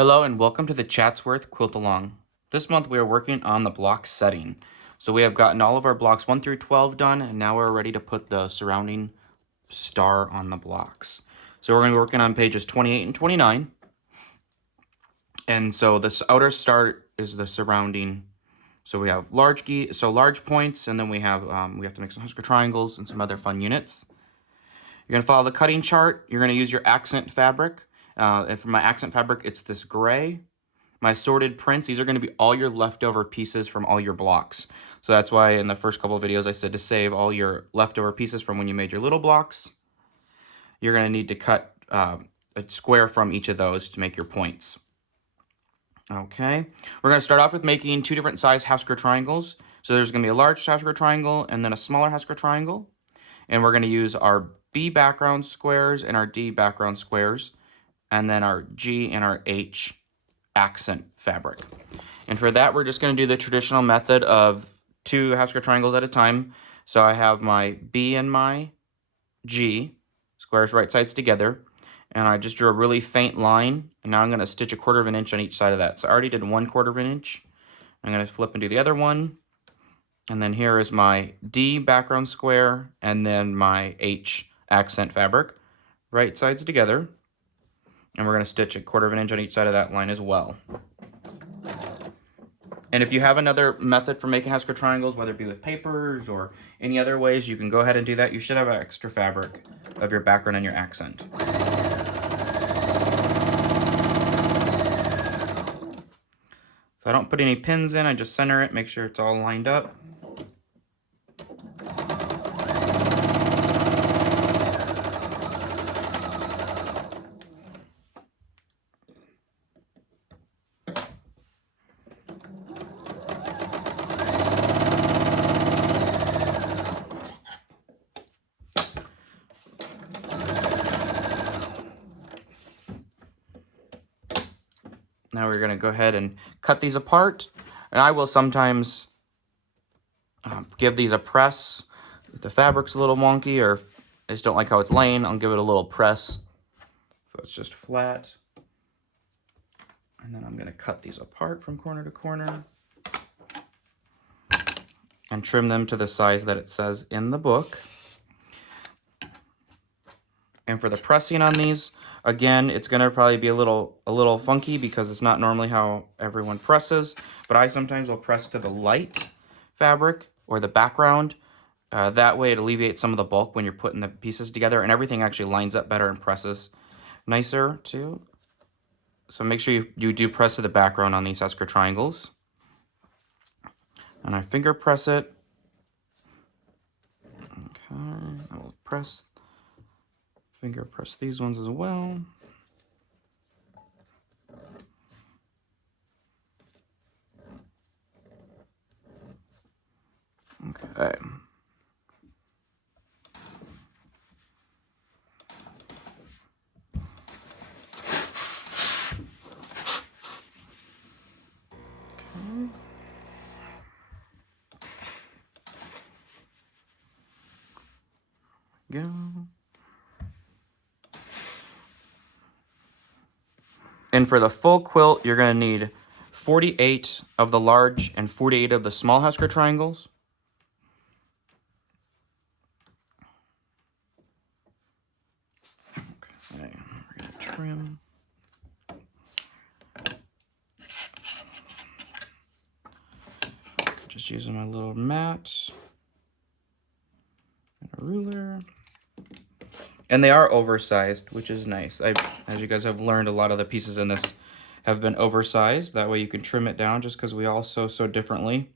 Hello and welcome to the Chatsworth Quilt-Along. This month we are working on the block setting. So we have gotten all of our blocks 1 through 12 done, and now we're ready to put the surrounding star on the blocks. So we're going to be working on pages 28 and 29. And so this outer star is the surrounding. So we have large points, and then we have to make some Husker triangles and some other fun units. You're going to follow the cutting chart. You're going to use your accent fabric. And for my accent fabric, it's this gray. My sorted prints, these are going to be all your leftover pieces from all your blocks. So that's why in the first couple of videos I said to save all your leftover pieces from when you made your little blocks. You're going to need to cut a square from each of those to make your points. Okay, we're going to start off with making two different size Husker triangles. So there's going to be a large Husker triangle and then a smaller Husker triangle. And we're going to use our B background squares and our D background squares, and then our G and our H accent fabric. And for that, we're just going to do the traditional method of two Husker triangles at a time. So I have my B and my G, squares right sides together, and I just drew a really faint line, and now I'm going to stitch 1/4 of an inch on each side of that. So I already did 1/4 of an inch. I'm going to flip and do the other one. And then here is my D background square, and then my H accent fabric, right sides together. And we're going to stitch 1/4 of an inch on each side of that line as well. And if you have another method for making Husker triangles, whether it be with papers or any other ways, you can go ahead and do that. You should have an extra fabric of your background and your accent. So I don't put any pins in, I just center it, make sure it's all lined up. Now we're going to go ahead and cut these apart. And I will sometimes give these a press. If the fabric's a little wonky or I just don't like how it's laying, I'll give it a little press. So it's just flat. And then I'm going to cut these apart from corner to corner and trim them to the size that it says in the book. And for the pressing on these, again, it's going to probably be a little funky because it's not normally how everyone presses. But I sometimes will press to the light fabric or the background. That way it alleviates some of the bulk when you're putting the pieces together, and everything actually lines up better and presses nicer too. So make sure you do press to the background on these Husker triangles. And I finger press it. Okay, I will finger press these ones as well. Okay. Go. And for the full quilt, you're going to need 48 of the large and 48 of the small Husker triangles. Okay, we're going to trim. Just using my little mat and a ruler. And they are oversized, which is nice. As you guys have learned, a lot of the pieces in this have been oversized. That way you can trim it down just because we all sew so differently.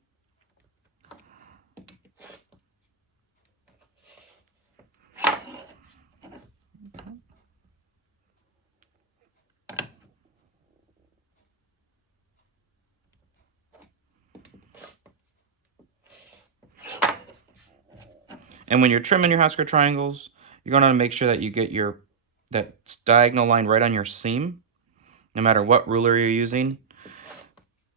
And when you're trimming your Husker triangles, you're going to make sure that you get that diagonal line right on your seam, no matter what ruler you're using.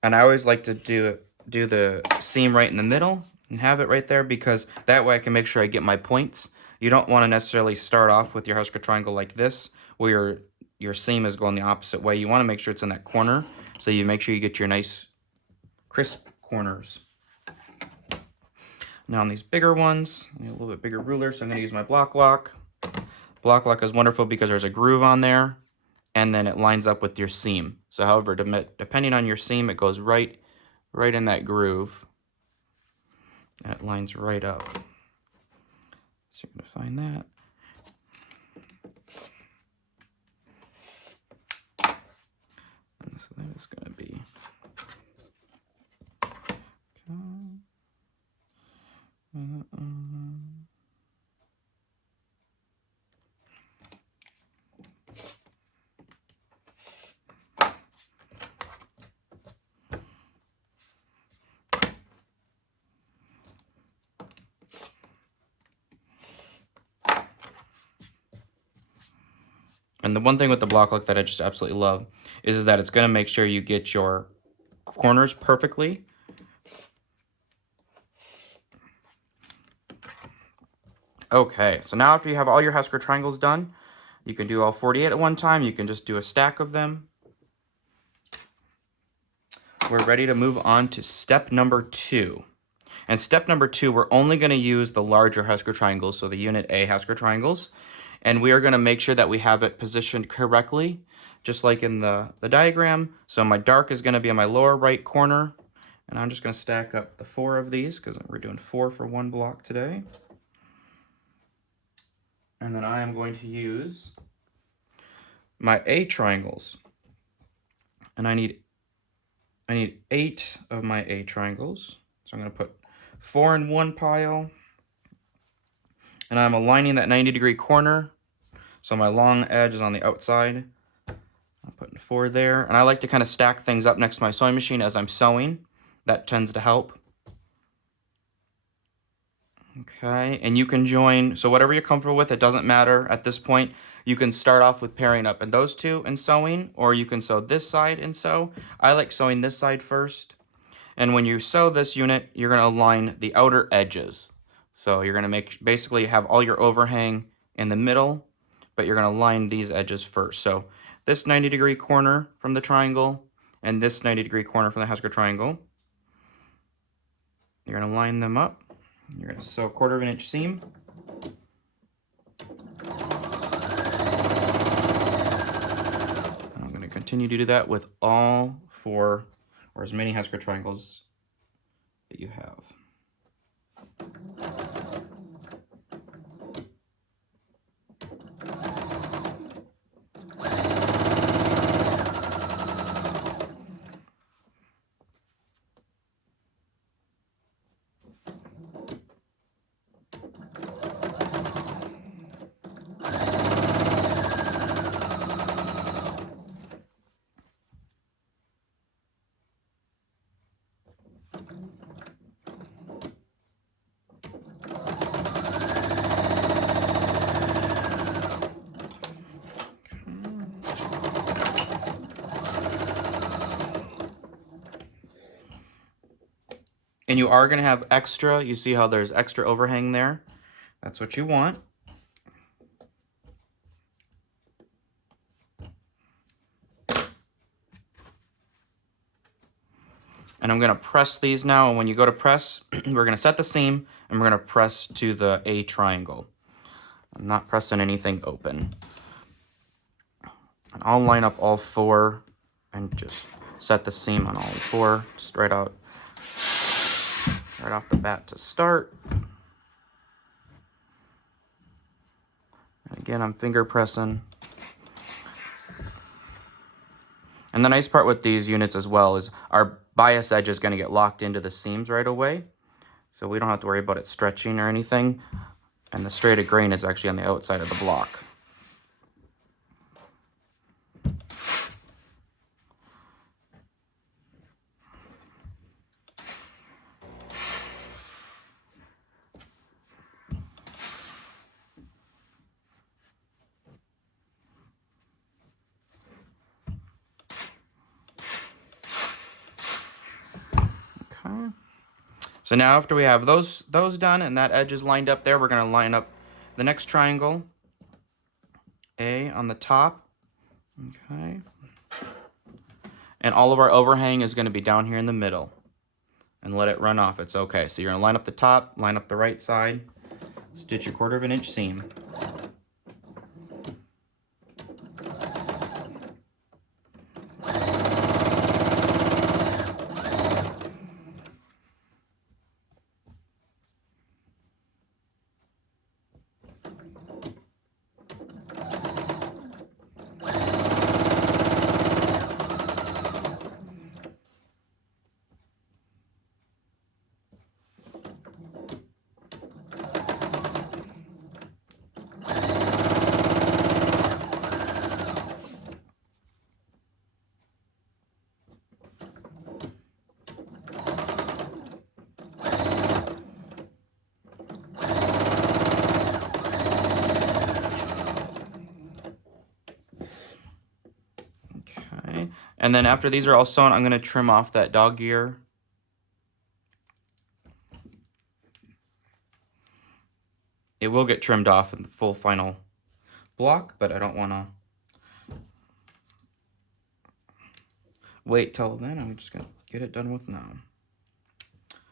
And I always like to do the seam right in the middle and have it right there, because that way I can make sure I get my points. You don't want to necessarily start off with your Husker triangle like this, where you're your seam is going the opposite way. You want to make sure it's in that corner, so you make sure you get your nice crisp corners. Now on these bigger ones, I need a little bit bigger ruler, so I'm going to use my block lock. Block lock is wonderful because there's a groove on there, and then it lines up with your seam. So however, depending on your seam, it goes right in that groove, and it lines right up. So you're going to find that. And so that is going to be... And the one thing with the block lock that I just absolutely love is that it's going to make sure you get your corners perfectly. Okay, so now after you have all your Husker triangles done, you can do all 48 at one time. You can just do a stack of them. We're ready to move on to step number 2. And step number 2, we're only going to use the larger Husker triangles, so the Unit A Husker triangles. And we are going to make sure that we have it positioned correctly, just like in the diagram. So my dark is going to be in my lower right corner. And I'm just going to stack up the 4 of these, because we're doing 4 for one block today. And then I am going to use my A triangles. And I need 8 of my A triangles. So I'm going to put 4 in one pile. And I'm aligning that 90-degree corner. So my long edge is on the outside. I'm putting 4 there. And I like to kind of stack things up next to my sewing machine as I'm sewing. That tends to help. Okay, and you can join, so whatever you're comfortable with, it doesn't matter at this point. You can start off with pairing up in those two and sewing, or you can sew this side and sew. I like sewing this side first. And when you sew this unit, you're going to align the outer edges. So you're going to basically have all your overhang in the middle, but you're going to line these edges first. So this 90-degree corner from the triangle and this 90-degree corner from the Husker triangle, you're going to line them up. You're going to sew a 1/4 of an inch seam. And I'm going to continue to do that with all 4 or as many Husker triangles that you have. And you are going to have extra, you see how there's extra overhang there? That's what you want. And I'm going to press these now, and when you go to press, we're going to set the seam, and we're going to press to the A triangle. I'm not pressing anything open. And I'll line up all 4 and just set the seam on all 4, just right off the bat to start. And again, I'm finger pressing. And the nice part with these units as well is our bias edge is going to get locked into the seams right away. So we don't have to worry about it stretching or anything. And the straighted grain is actually on the outside of the block. Okay. So now after we have those done and that edge is lined up there, we're going to line up the next triangle, A on the top, Okay. And all of our overhang is going to be down here in the middle. And let it run off. It's okay. So you're going to line up the top, line up the right side, stitch your 1/4 inch seam. Okay. And then after these are all sewn, I'm going to trim off that dog ear. It will get trimmed off in the full final block, but I don't want to wait till then. I'm just going to get it done with now.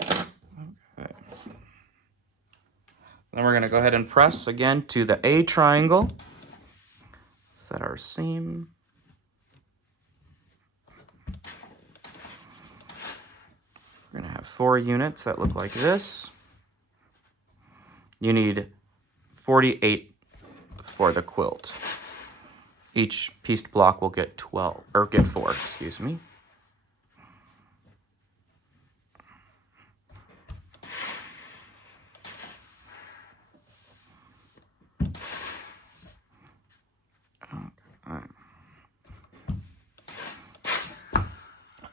Okay. Then we're going to go ahead and press again to the A triangle. Set our seam. We're going to have 4 units that look like this. You need 48 for the quilt. Each pieced block will get 4, excuse me.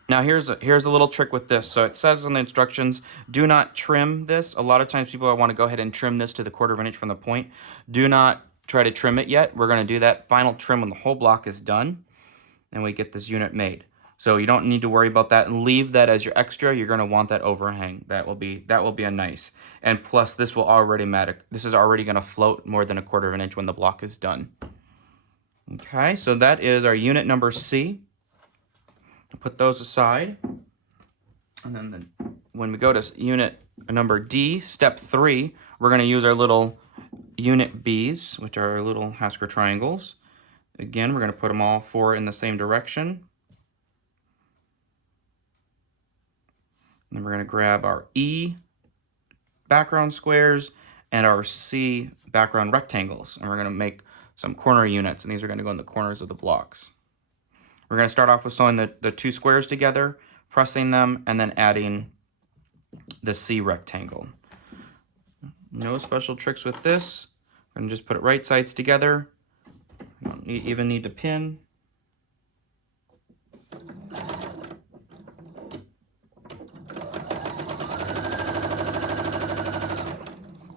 Now here's a little trick with this. So it says in the instructions, do not trim this. A lot of times people want to go ahead and trim this to the 1/4 inch from the point. Do not try to trim it yet. We're going to do that final trim when the whole block is done and we get this unit made. So you don't need to worry about that, and leave that as your extra. You're going to want that overhang. That will be a nice. And plus this will already matter. This is already going to float more than a 1/4 inch when the block is done. Okay, so that is our unit number C. Put those aside. And then when we go to unit number D, step 3, we're going to use our little unit Bs, which are our little Hasker triangles. Again, we're going to put them all 4 in the same direction. And then we're going to grab our E background squares and our C background rectangles. And we're going to make some corner units, and these are going to go in the corners of the blocks. We're going to start off with sewing the 2 squares together, pressing them, and then adding the C rectangle. No special tricks with this. We're going to just put it right sides together. You don't even need to pin.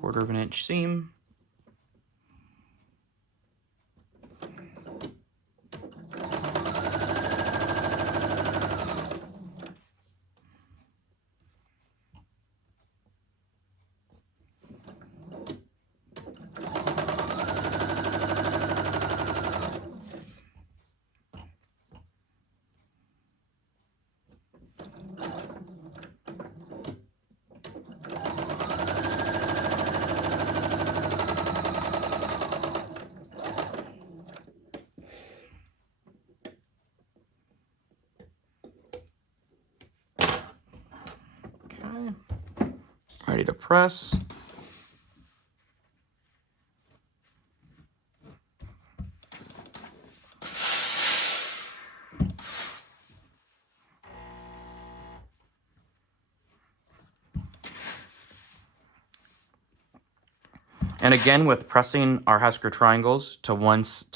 Quarter of an inch seam. Ready to press. And again, with pressing our Hasker triangles to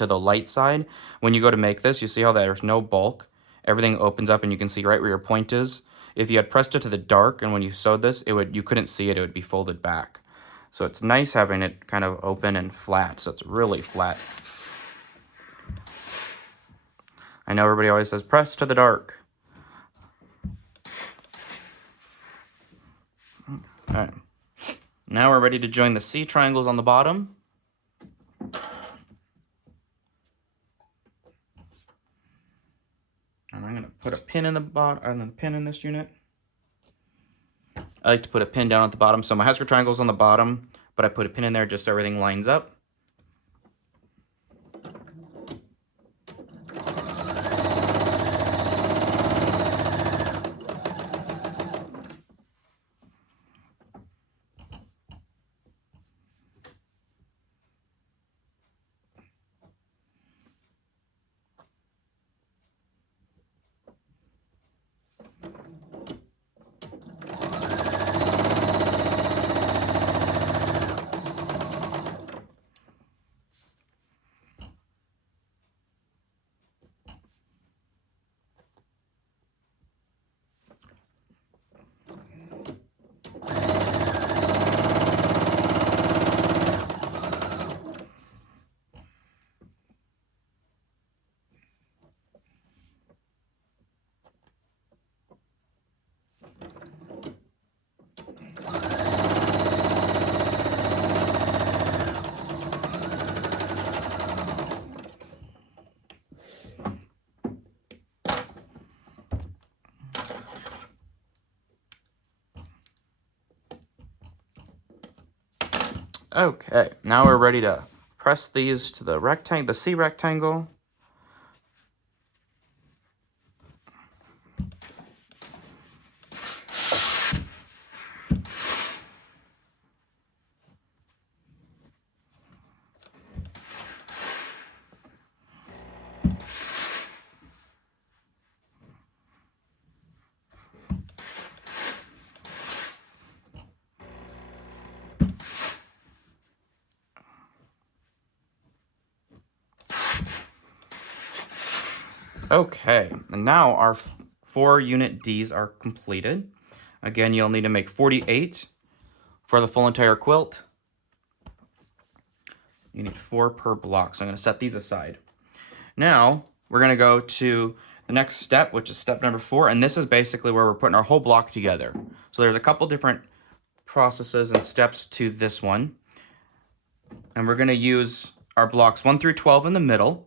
the light side, when you go to make this, you see how there's no bulk. Everything opens up and you can see right where your point is. If you had pressed it to the dark and when you sewed this, you couldn't see it, it would be folded back. So it's nice having it kind of open and flat, so it's really flat. I know everybody always says press to the dark. All right. Now we're ready to join the C triangles on the bottom. going to put a pin in the bottom, and then pin in this unit. I like to put a pin down at the bottom. So my Husker triangle's on the bottom, but I put a pin in there just so everything lines up. Okay, now we're ready to press these to the rectangle, the C rectangle. Okay, and now our 4 unit Ds are completed. Again, you'll need to make 48 for the full entire quilt. You need 4 per block, so I'm going to set these aside. Now, we're going to go to the next step, which is step number 4, and this is basically where we're putting our whole block together. So there's a couple different processes and steps to this one. And we're going to use our blocks 1 through 12 in the middle.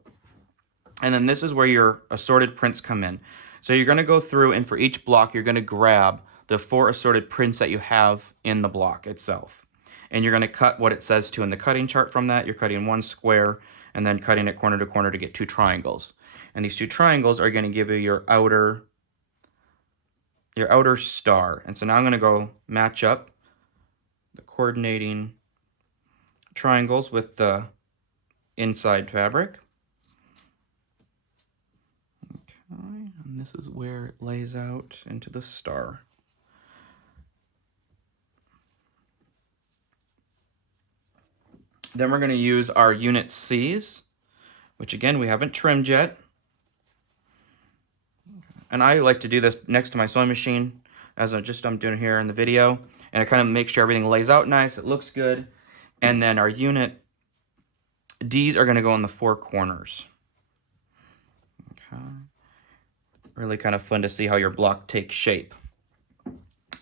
And then this is where your assorted prints come in. So you're going to go through, and for each block, you're going to grab the 4 assorted prints that you have in the block itself. And you're going to cut what it says to in the cutting chart from that. You're cutting 1 square and then cutting it corner to corner to get 2 triangles. And these 2 triangles are going to give you your outer star. And so now I'm going to go match up the coordinating triangles with the inside fabric. And this is where it lays out into the star. Then we're going to use our unit Cs, which again we haven't trimmed yet. And I like to do this next to my sewing machine, as I'm doing here in the video. And I kind of make sure everything lays out nice, it looks good. And then our unit Ds are going to go in the 4 corners. Okay. Really kind of fun to see how your block takes shape.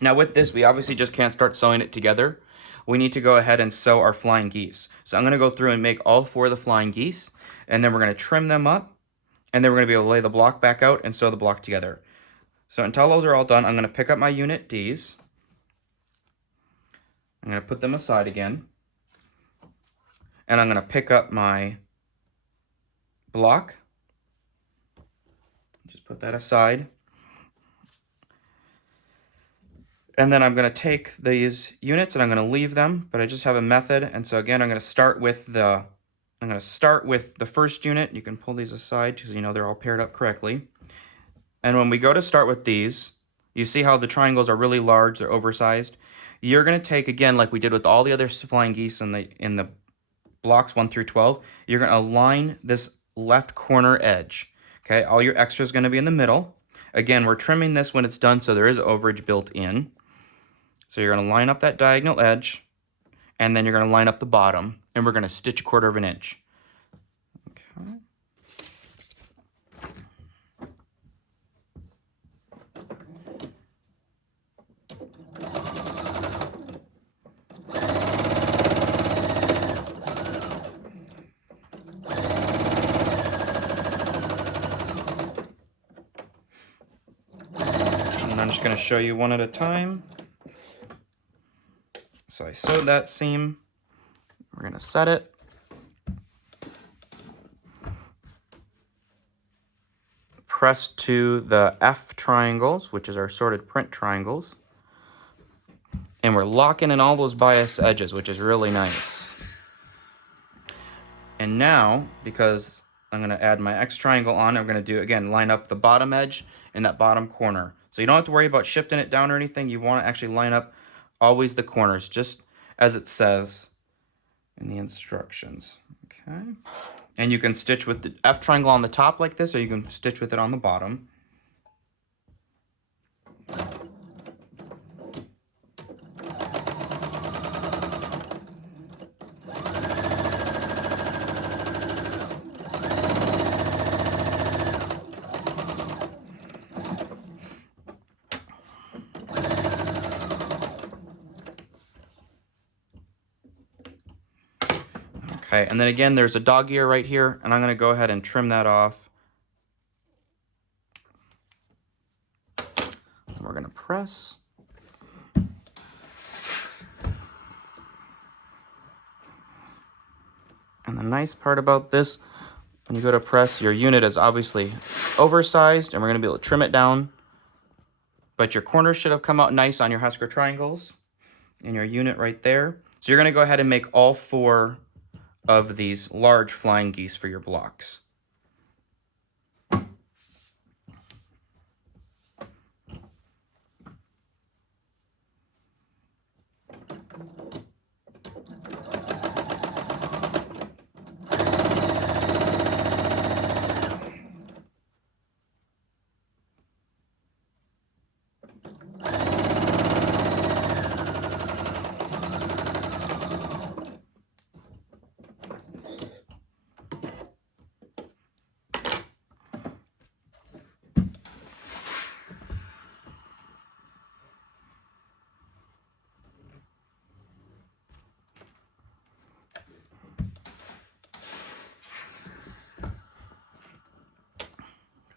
Now with this, we obviously just can't start sewing it together. We need to go ahead and sew our flying geese. So I'm going to go through and make all 4 of the flying geese, and then we're going to trim them up, and then we're going to be able to lay the block back out and sew the block together. So until those are all done, I'm going to pick up my unit Ds. I'm going to put them aside again, and I'm going to pick up my block. Just put that aside. And then I'm going to take these units and I'm going to leave them, but I just have a method. And so again, I'm going to start with the first unit. You can pull these aside because you know they're all paired up correctly. And when we go to start with these, you see how the triangles are really large, they're oversized. You're going to take, again, like we did with all the other flying geese in the blocks 1 through 12, you're going to align this left corner edge. Okay, all your extra is going to be in the middle. Again, we're trimming this when it's done, so there is overage built in. So you're going to line up that diagonal edge, and then you're going to line up the bottom, and we're going to stitch 1/4 of an inch. Okay. I'm just going to show you one at a time. So I sewed that seam. We're going to set it. Press to the F triangles, which is our sorted print triangles. And we're locking in all those bias edges, which is really nice. And now, because I'm going to add my X triangle on, I'm going to do, again, line up the bottom edge in that bottom corner. So you don't have to worry about shifting it down or anything. You want to actually line up always the corners, just as it says in the instructions. Okay. And you can stitch with the F triangle on the top like this, or you can stitch with it on the bottom. Okay, and then again, there's a dog ear right here, and I'm going to go ahead and trim that off. And we're going to press. And the nice part about this, when you go to press, your unit is obviously oversized, and we're going to be able to trim it down. But your corners should have come out nice on your Husker triangles and your unit right there. So you're going to go ahead and make all 4 of these large flying geese for your blocks.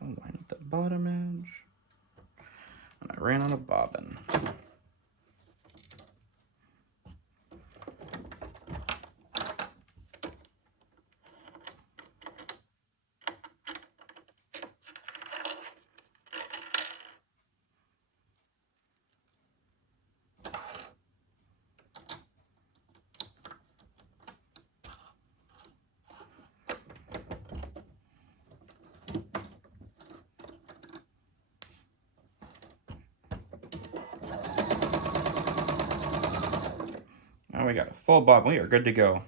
Line up the bottom edge, and I ran on a bobbin. Now we got a full bob. We are good to go.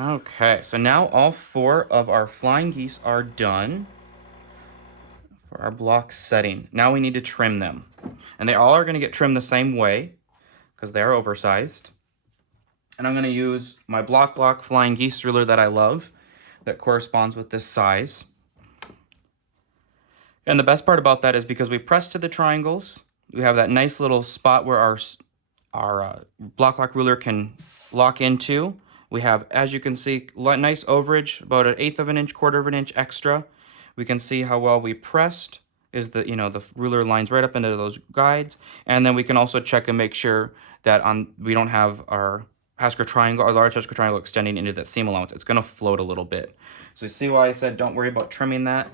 Okay, so now all 4 of our flying geese are done for our block setting. Now we need to trim them. And they all are going to get trimmed the same way because they are oversized. And I'm going to use my Block Lock flying geese ruler that I love that corresponds with this size. And the best part about that is because we press to the triangles, we have that nice little spot where our Block Lock ruler can lock into. We have, as you can see, nice overage, about 1/8 of an inch, 1/4 of an inch extra. We can see how well we pressed is the, the ruler lines right up into those guides. And then we can also check and make sure that we don't have our Hasker triangle, our large Hasker triangle extending into that seam allowance. It's gonna float a little bit. So you see why I said don't worry about trimming that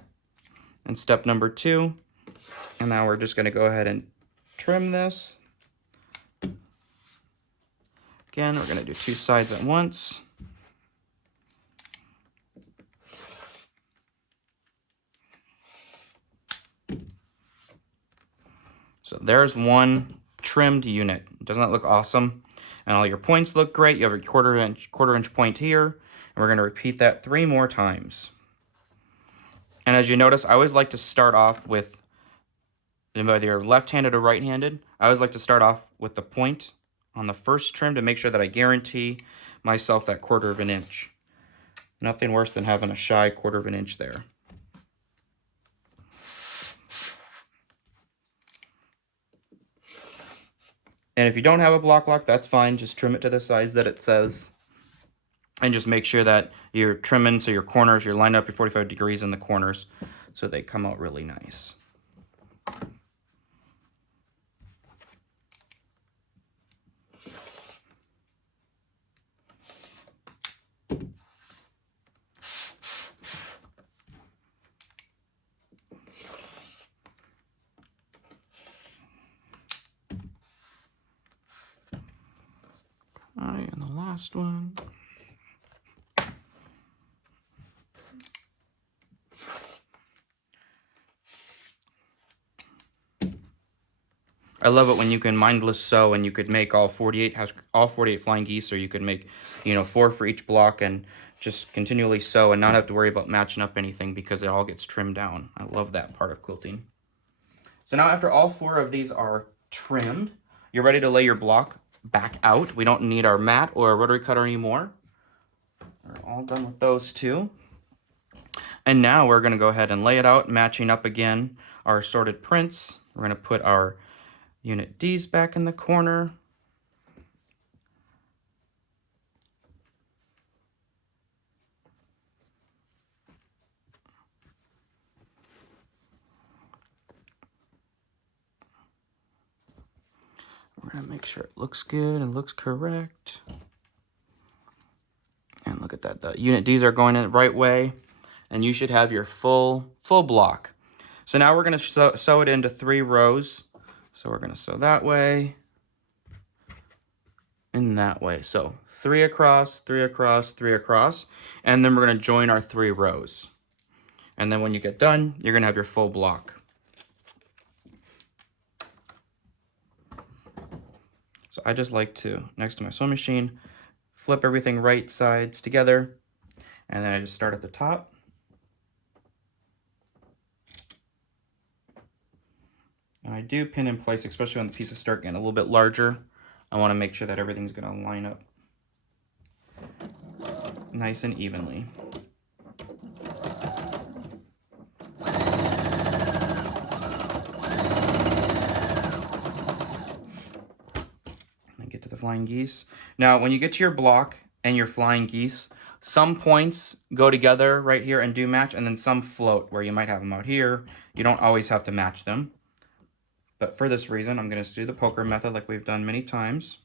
in step number 2. And now we're just gonna go ahead and trim this. Again, we're gonna do 2 sides at once. So there's one trimmed unit. Doesn't that look awesome? And all your points look great. You have your quarter inch point here. And we're gonna repeat that 3 more times. And as you notice, I always like to start off with, whether you're left-handed or right-handed, I always like to start off with the point on the first trim to make sure that I guarantee myself that 1/4 of an inch. Nothing worse than having a shy 1/4 of an inch there. And if you don't have a block lock, that's fine. Just trim it to the size that it says. And just make sure that you're trimming so your corners, you're lined up your 45 degrees in the corners so they come out really nice. And the last one. I love it when you can mindless sew and you could make all 48 flying geese, or you could make, 4 for each block and just continually sew and not have to worry about matching up anything because it all gets trimmed down. I love that part of quilting. So now after all 4 of these are trimmed, you're ready to lay your block back out. We don't need our mat or a rotary cutter anymore. We're all done with those 2. And now we're going to go ahead and lay it out, matching up again our assorted prints. We're going to put our Unit D's back in the corner. We're going to make sure it looks good and looks correct. And look at that, the Unit D's are going in the right way, and you should have your full block. So now we're going to sew it into 3 rows. So we're going to sew that way and that way. So 3 across, 3 across, 3 across, and then we're going to join our 3 rows. And then when you get done, you're going to have your full block. So I just like to, next to my sewing machine, flip everything right sides together, and then I just start at the top. And I do pin in place, especially when the pieces start getting a little bit larger. I want to make sure that everything's going to line up nice and evenly. And get to the flying geese. Now, when you get to your block and your flying geese, some points go together right here and do match, and then some float where you might have them out here. You don't always have to match them. But for this reason, I'm going to do the poker method like we've done many times.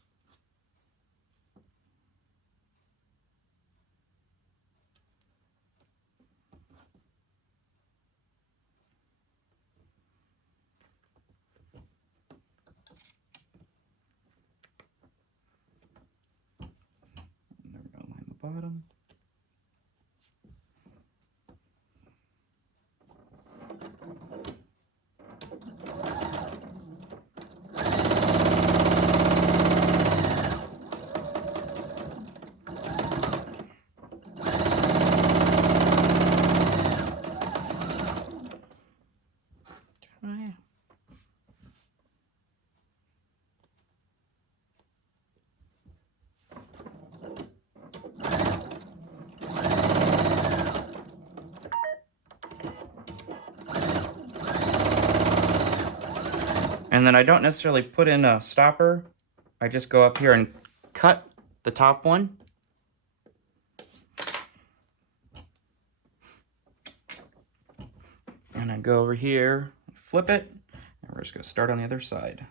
There we go, line the bottom. And then I don't necessarily put in a stopper. I just go up here and cut the top one. And I go over here, flip it, and we're just gonna start on the other side.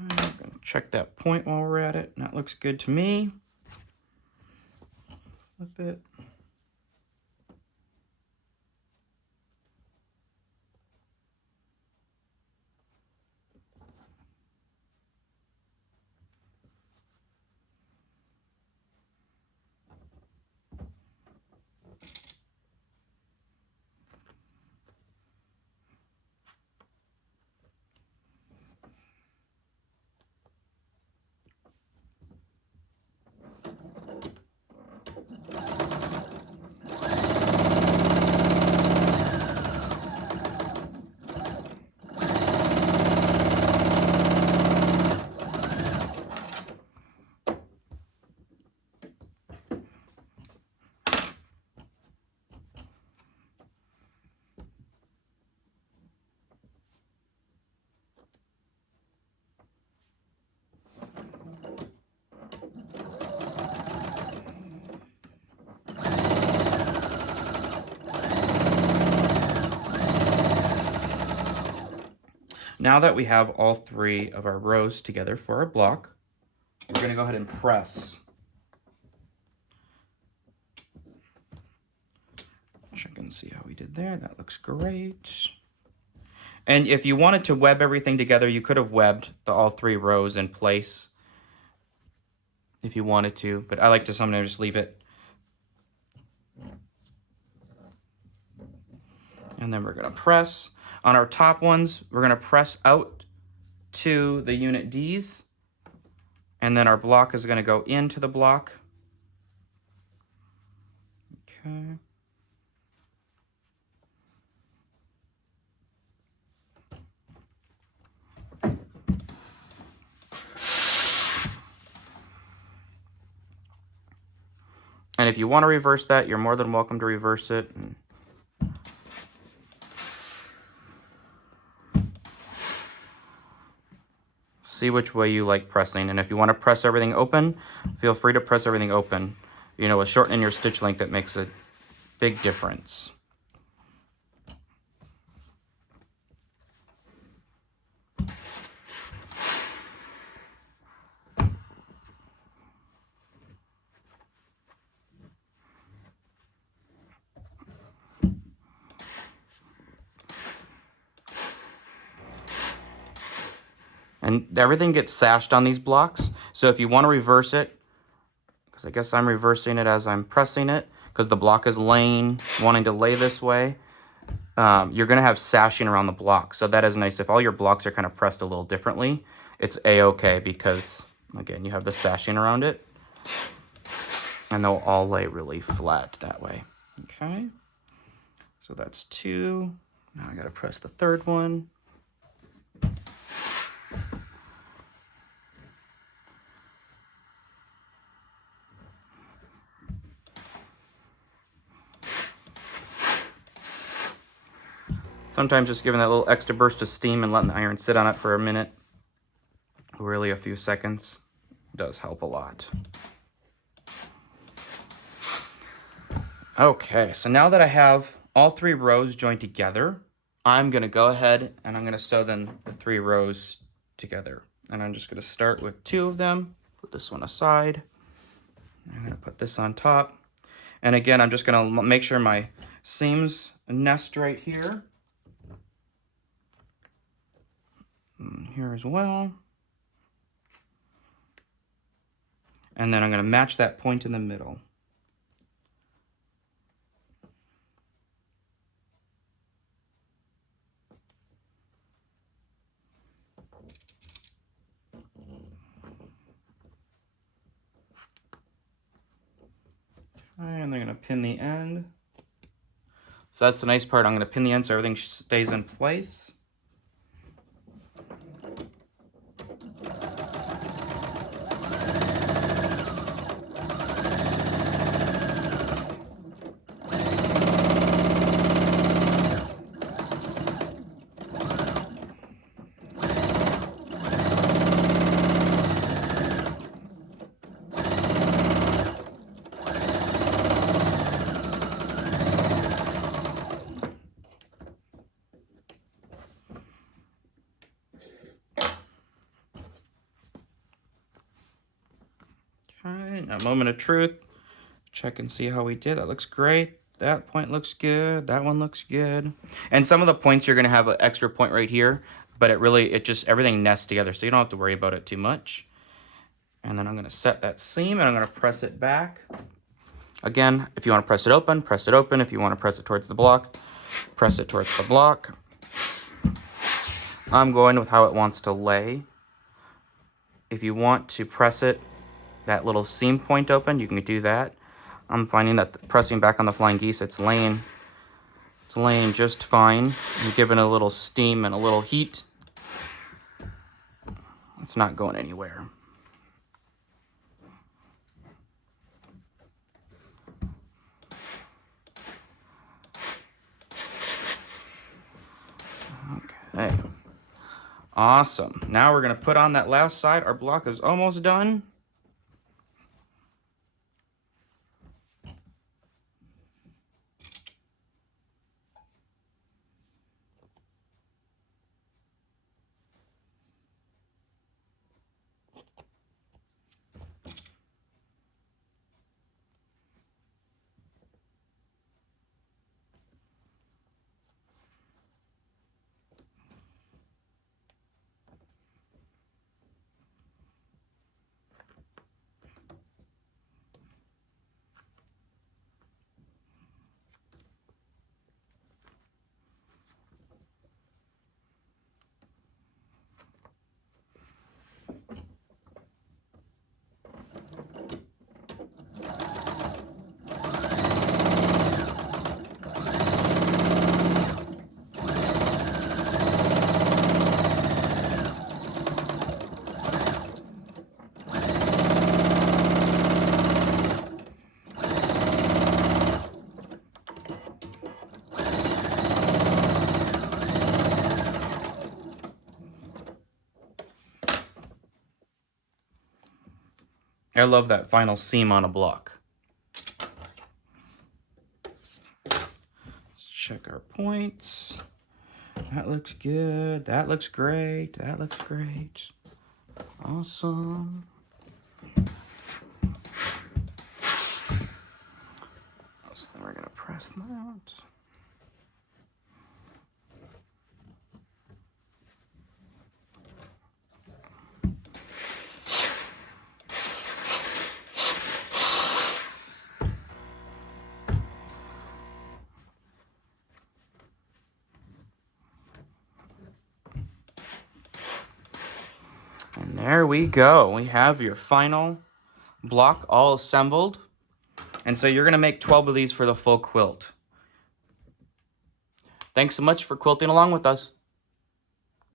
I'm gonna check that point while we're at it, and that looks good to me. Flip it. Now that we have all three of our rows together for our block, we're gonna go ahead and press. Check and see how we did there. That looks great. And if you wanted to web everything together, you could have webbed all three rows in place if you wanted to, but I like to sometimes just leave it. And then we're gonna press. On our top ones, we're gonna press out to the unit Ds, and then our block is gonna go into the block. Okay. And if you want to reverse that, you're more than welcome to reverse it. See which way you like pressing. And if you want to press everything open, feel free to press everything open. You know, with shortening your stitch length, it makes a big difference. And everything gets sashed on these blocks. So if you want to reverse it, because I guess I'm reversing it as I'm pressing it, because the block is laying, wanting to lay this way, you're going to have sashing around the block. So that is nice. If all your blocks are kind of pressed a little differently, it's A-okay because, again, you have the sashing around it. And they'll all lay really flat that way. Okay. So that's 2. Now I got to press the third one. Sometimes just giving that little extra burst of steam and letting the iron sit on it for a minute, really a few seconds, does help a lot. Okay, so now that I have all 3 rows joined together, I'm going to go ahead and I'm going to sew then the 3 rows together. And I'm just going to start with 2 of them, put this one aside. I'm going to put this on top. And again, I'm just going to make sure my seams nest right here. And here as well. And then I'm going to match that point in the middle. And they're going to pin the end. So that's the nice part. I'm going to pin the end so everything stays in place. Okay, now moment of truth. Check and see how we did. That looks great. That point looks good. That one looks good. And some of the points you're gonna have an extra point right here, but it just everything nests together, so you don't have to worry about it too much. And then I'm gonna set that seam and I'm gonna press it back. Again, if you want to press it open, press it open. If you want to press it towards the block, press it towards the block. I'm going with how it wants to lay. If you want to press it, that little seam point open, you can do that. I'm finding that pressing back on the flying geese, it's laying just fine. I'm giving it a little steam and a little heat. It's not going anywhere. Okay. Awesome. Now we're going to put on that last side. Our block is almost done. I love that final seam on a block. Let's check our points. That looks good. That looks great. That looks great. Awesome. So then we're going to press that. And there we go. We have your final block all assembled. And so you're going to make 12 of these for the full quilt. Thanks so much for quilting along with us.